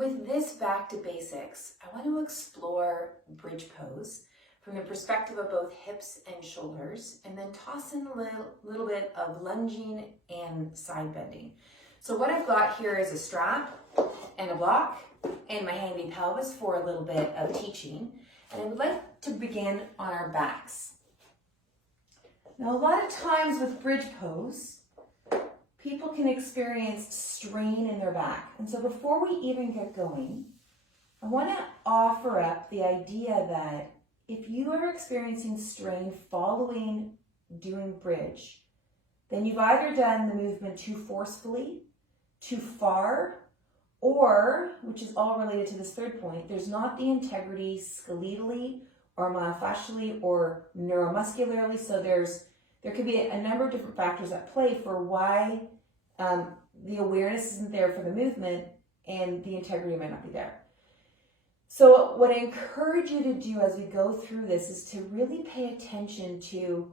With this back to basics, I want to explore bridge pose from the perspective of both hips and shoulders, and then toss in a little bit of lunging and side bending. So what I've got here is a strap and a block and my hanging pelvis for a little bit of teaching. And I would like to begin on our backs. Now, a lot of times with bridge pose, people can experience strain in their back. And so before we even get going, I want to offer up the idea that if you are experiencing strain following doing bridge, then you've either done the movement too forcefully, too far, or, which is all related to this third point, there's not the integrity skeletally or myofascially or neuromuscularly. So there could be a number of different factors at play for why the awareness isn't there for the movement and the integrity might not be there. So what I encourage you to do as we go through this is to really pay attention to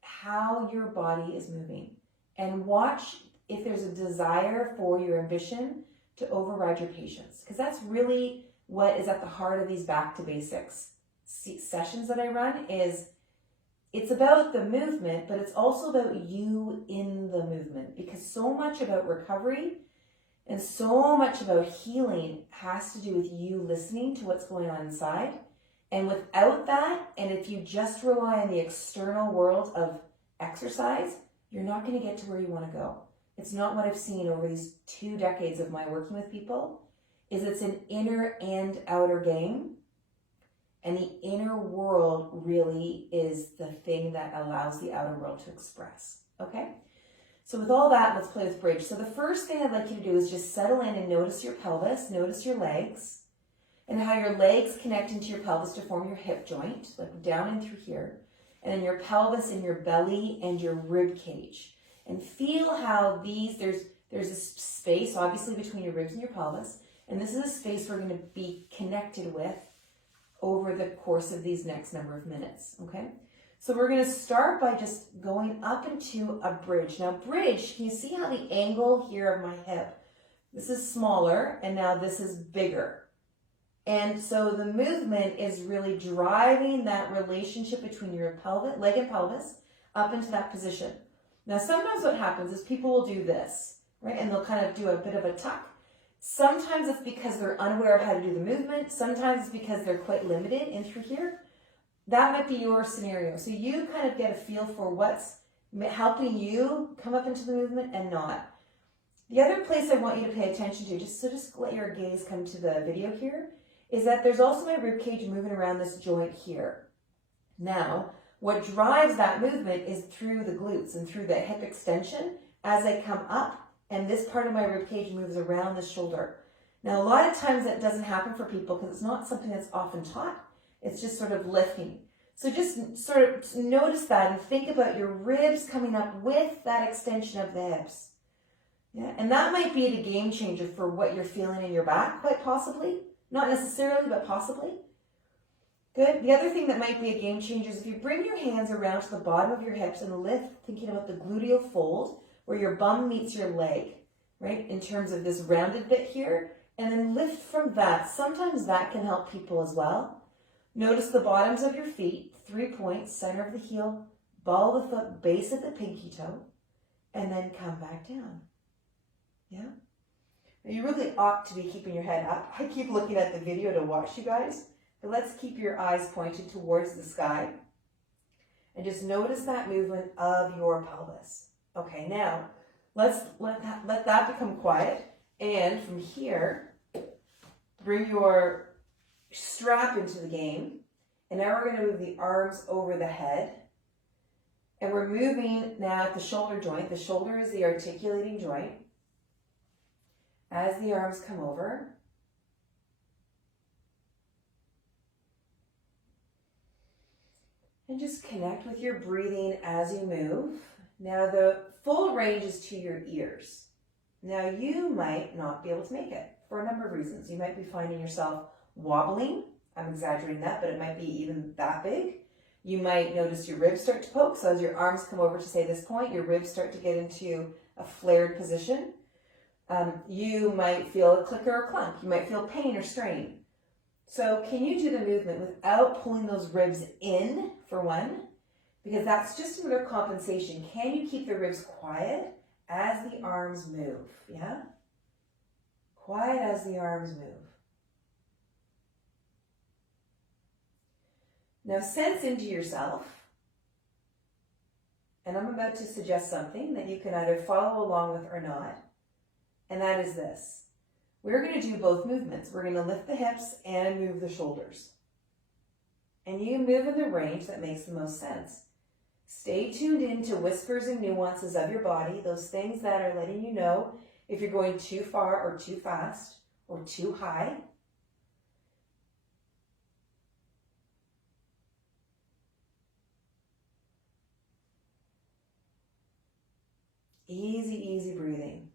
how your body is moving and watch if there's a desire for your ambition to override your patience, because that's really what is at the heart of these back to basics sessions that I run. Is it's about the movement, but it's also about you in the movement, because so much about recovery and so much about healing has to do with you listening to what's going on inside. And without that, and if you just rely on the external world of exercise, you're not going to get to where you want to go. It's not what I've seen over these 2 decades of my working with people, is it's an inner and outer game. And the inner world really is the thing that allows the outer world to express. Okay? So with all that, let's play with bridge. So the first thing I'd like you to do is just settle in and notice your pelvis, notice your legs, and how your legs connect into your pelvis to form your hip joint, like down and through here, and then your pelvis and your belly and your rib cage. And feel how there's a space, obviously, between your ribs and your pelvis, and this is a space we're going to be connected with over the course of these next number of minutes, okay? So we're going to start by just going up into a bridge. Now bridge, can you see how the angle here of my hip, this is smaller and now this is bigger. And so the movement is really driving that relationship between your leg and pelvis up into that position. Now sometimes what happens is people will do this, right? And they'll kind of do a bit of a tuck. Sometimes it's because they're unaware of how to do the movement. Sometimes it's because they're quite limited in through here. That might be your scenario. So you kind of get a feel for what's helping you come up into the movement and not. The other place I want you to pay attention to, just let your gaze come to the video here, is that there's also my rib cage moving around this joint here. Now, what drives that movement is through the glutes and through the hip extension as I come up, and this part of my rib cage moves around the shoulder. Now, a lot of times that doesn't happen for people because it's not something that's often taught. It's just sort of lifting. So just sort of notice that and think about your ribs coming up with that extension of the hips. Yeah, and that might be the game changer for what you're feeling in your back, quite possibly. Not necessarily, but possibly. Good. The other thing that might be a game changer is if you bring your hands around to the bottom of your hips and lift, thinking about the gluteal fold, where your bum meets your leg, right, in terms of this rounded bit here, and then lift from that. Sometimes that can help people as well. Notice the bottoms of your feet, 3 points, center of the heel, ball of the foot, base of the pinky toe, and then come back down. Yeah? Now you really ought to be keeping your head up. I keep looking at the video to watch you guys, but let's keep your eyes pointed towards the sky. And just notice that movement of your pelvis. Okay, now let's let that become quiet. And from here, bring your strap into the game. And now we're going to move the arms over the head. And we're moving now at the shoulder joint. The shoulder is the articulating joint. As the arms come over. And just connect with your breathing as you move. Now the full range is to your ears. Now you might not be able to make it for a number of reasons. You might be finding yourself wobbling. I'm exaggerating that, but it might be even that big. You might notice your ribs start to poke. So as your arms come over to say this point, your ribs start to get into a flared position. You might feel a click or a clunk. You might feel pain or strain. So can you do the movement without pulling those ribs in, for one? Because that's just another compensation. Can you keep the ribs quiet as the arms move? Yeah? Quiet as the arms move. Now sense into yourself. And I'm about to suggest something that you can either follow along with or not. And that is this. We're going to do both movements. We're going to lift the hips and move the shoulders. And you move in the range that makes the most sense. Stay tuned in to whispers and nuances of your body, those things that are letting you know if you're going too far or too fast or too high. Easy, easy breathing.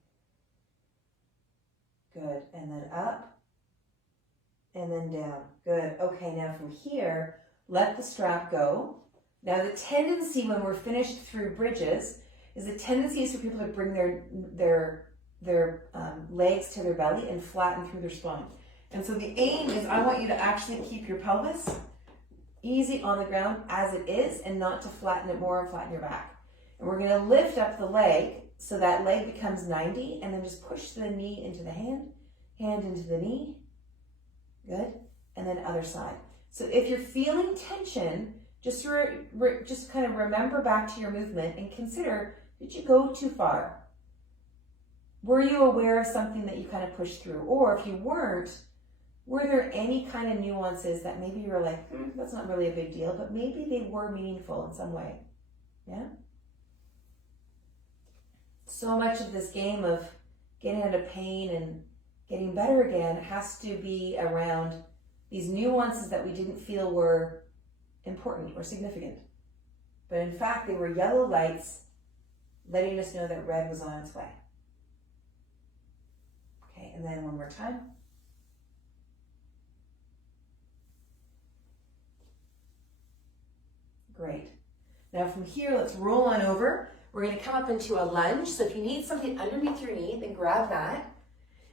Good. And then up and then down. Good. Okay, now from here, let the strap go. Now the tendency when we're finished through bridges is the tendency is for people to bring their legs to their belly and flatten through their spine. And so the aim is I want you to actually keep your pelvis easy on the ground as it is and not to flatten it more and flatten your back. And we're going to lift up the leg so that leg becomes 90 and then just push the knee into the hand into the knee. Good. And then other side. So if you're feeling tension, just kind of remember back to your movement and consider, did you go too far? Were you aware of something that you kind of pushed through? Or if you weren't, were there any kind of nuances that maybe you were like, that's not really a big deal, but maybe they were meaningful in some way? Yeah? So much of this game of getting out of pain and getting better again has to be around these nuances that we didn't feel were important or significant. But in fact, they were yellow lights letting us know that red was on its way. Okay, and then one more time. Great. Now from here, let's roll on over. We're going to come up into a lunge. So if you need something underneath your knee, then grab that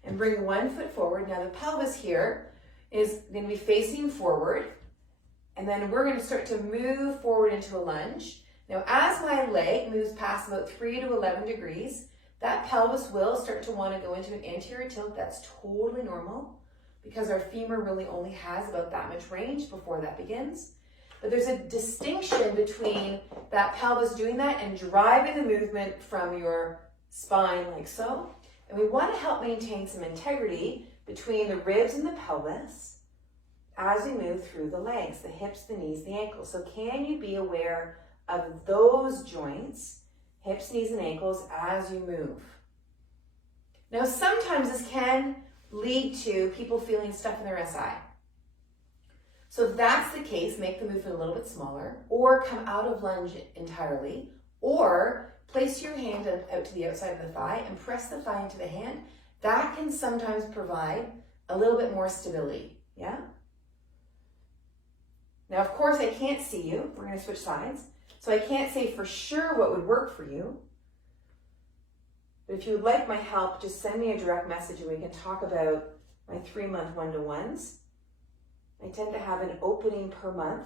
and bring one foot forward. Now the pelvis here is going to be facing forward. And then we're going to start to move forward into a lunge. Now as my leg moves past about 3 to 11 degrees, that pelvis will start to want to go into an anterior tilt. That's totally normal because our femur really only has about that much range before that begins. But there's a distinction between that pelvis doing that and driving the movement from your spine like so. And we want to help maintain some integrity between the ribs and the pelvis as we move through the legs, the hips, the knees, the ankles. So can you be aware of those joints, hips, knees, and ankles as you move? Now, sometimes this can lead to people feeling stuck in their SI. So if that's the case, make the movement a little bit smaller, or come out of lunge entirely, or place your hand out to the outside of the thigh and press the thigh into the hand. That can sometimes provide a little bit more stability, yeah? Now, of course, I can't see you. We're going to switch sides. So I can't say for sure what would work for you. But if you would like my help, just send me a direct message and we can talk about my 3-month one-to-ones. I tend to have an opening per month.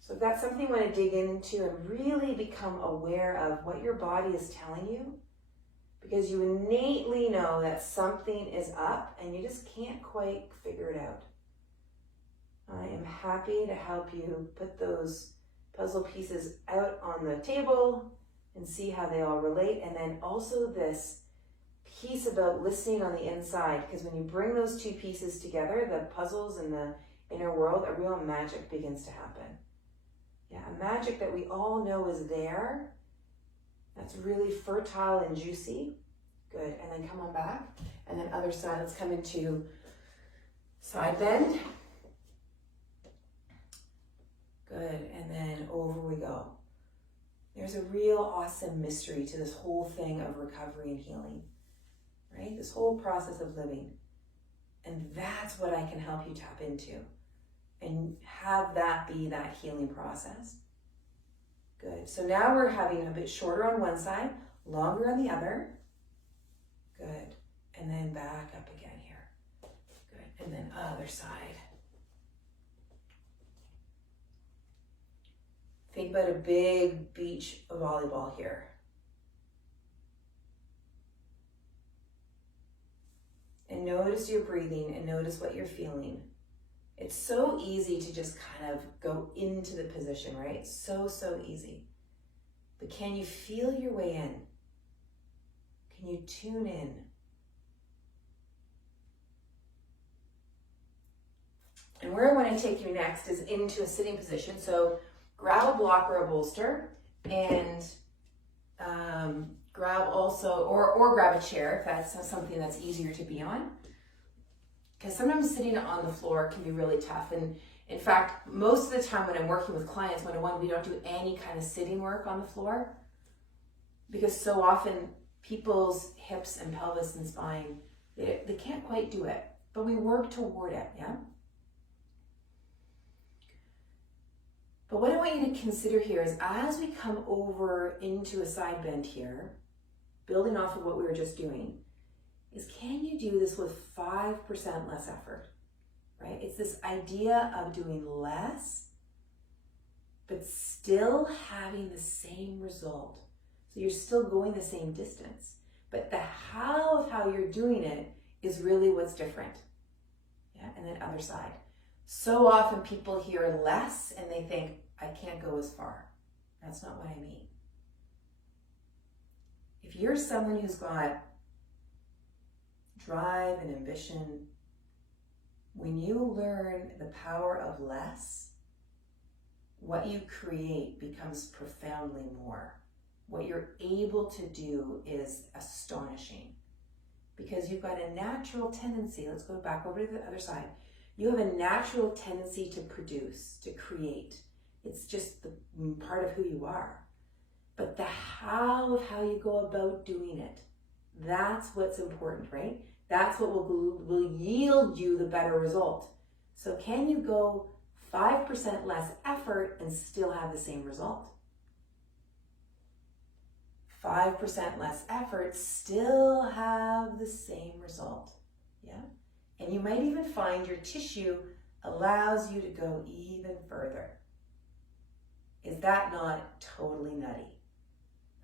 So if that's something you want to dig into and really become aware of what your body is telling you, because you innately know that something is up and you just can't quite figure it out. I am happy to help you put those puzzle pieces out on the table and see how they all relate. And then also this piece about listening on the inside, because when you bring those two pieces together, the puzzles and the inner world, a real magic begins to happen. Yeah, a magic that we all know is there. That's really fertile and juicy. Good, and then come on back. And then other side, let's come into side bend. Good, and then over we go. There's a real awesome mystery to this whole thing of recovery and healing, right? This whole process of living. And that's what I can help you tap into and have that be that healing process. Good. So now we're having a bit shorter on one side, Longer on the other. Good. And then back up again here. Good. And then other side. Think about a big beach volleyball here. And notice your breathing and notice what you're feeling. It's so easy to just kind of go into the position, right? So easy. But can you feel your way in? Can you tune in? And where I want to take you next is into a sitting position. So grab a block or a bolster and grab also, or grab a chair if that's something that's easier to be on. Because sometimes sitting on the floor can be really tough. And in fact, most of the time when I'm working with clients one-on-one, we don't do any kind of sitting work on the floor. Because so often people's hips and pelvis and spine, they can't quite do it. But we work toward it, yeah? But what I want you to consider here is as we come over into a side bend here, building off of what we were just doing, is can you do this with 5% less effort, right? It's this idea of doing less, but still having the same result. So you're still going the same distance, but the how of how you're doing it is really what's different. Yeah, and then other side. So often people hear less and they think, I can't go as far. That's not what I mean. If you're someone who's got drive and ambition, when you learn the power of less, what you create becomes profoundly more. What you're able to do is astonishing because you've got a natural tendency. Let's go back over to the other side. You have a natural tendency to produce, to create. It's just the part of who you are. But the how of how you go about doing it, that's what's important, right? That's what will yield you the better result. So can you go 5% less effort and still have the same result? 5% less effort, still have the same result, yeah? And you might even find your tissue allows you to go even further. Is that not totally nutty?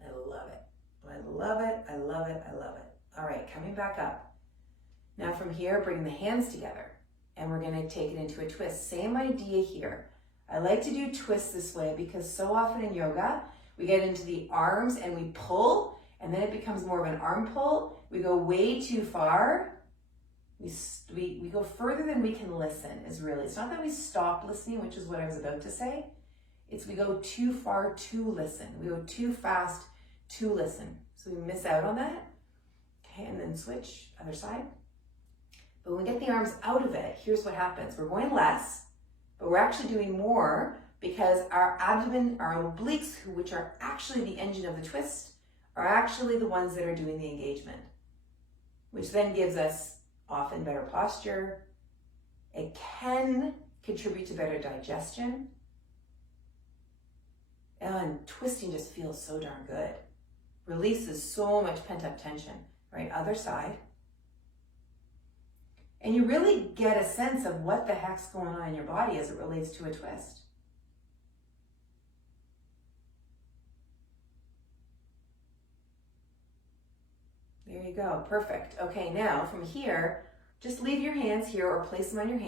I love it. I love it, I love it, I love it. All right, coming back up. Now from here, bring the hands together and we're gonna take it into a twist. Same idea here. I like to do twists this way because so often in yoga, we get into the arms and we pull and then it becomes more of an arm pull. We go way too far. We go further than we can listen is really. It's not that we stop listening, which is what I was about to say. It's we go too far to listen. We go too fast to listen. So we miss out on that. Okay, and then switch, other side. But when we get the arms out of it, here's what happens. We're going less, but we're actually doing more because our abdomen, our obliques, which are actually the engine of the twist, are actually the ones that are doing the engagement, which then gives us often better posture. It can contribute to better digestion. And twisting just feels so darn good. Releases so much pent-up tension, right? Other side. And you really get a sense of what the heck's going on in your body as it relates to a twist. There you go, perfect. Okay, now from here, just leave your hands here or place them on your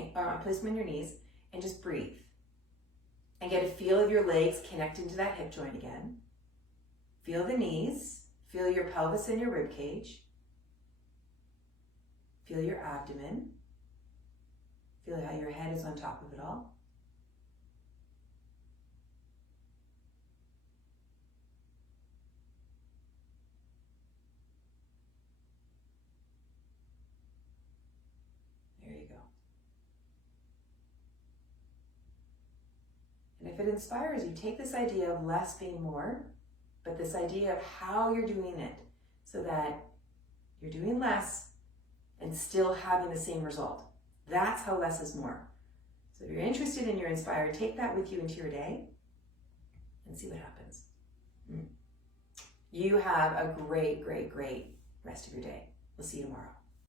knees and just breathe. And get a feel of your legs connecting to that hip joint again. Feel the knees, feel your pelvis and your rib cage. Feel your abdomen. Feel how your head is on top of it all. There you go. And if it inspires you, take this idea of less being more, but this idea of how you're doing it so that you're doing less and still having the same result. That's how less is more. So if you're interested and you're inspired, take that with you into your day and see what happens. You have a great, great, great rest of your day. We'll see you tomorrow.